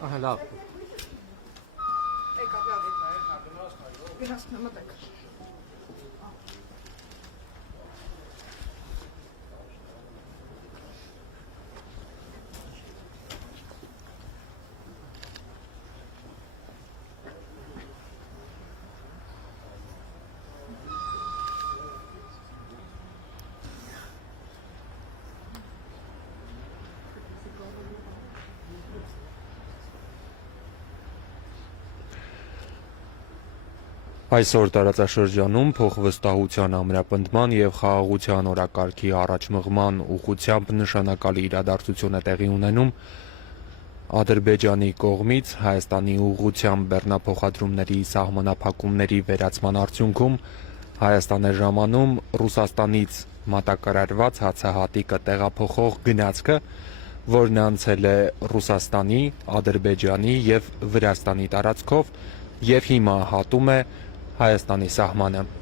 Ահա լավ։ Այսօր տարածաշրջանում փոխվստահության ամրապնդման եւ խաղաղության օրակարգի առաջմղման ուղղությամբ նշանակալի իրադարձություն է տեղի ունենում Ադրբեջանի կողմից Հայաստանի ուղղությամբ բեռնափոխադրումների սահմանափակումների վերացման արդյունքում Հայաստան է ժամանում Ռուսաստանից մատակարարված հացահատիկը տեղափոխող գնացքը, որն անցել է Ռուսաստանի, Ադրբեջանի եւ Վրաստանի տարածքով եւ հիմա հատում է Հայաստանի սահմանը։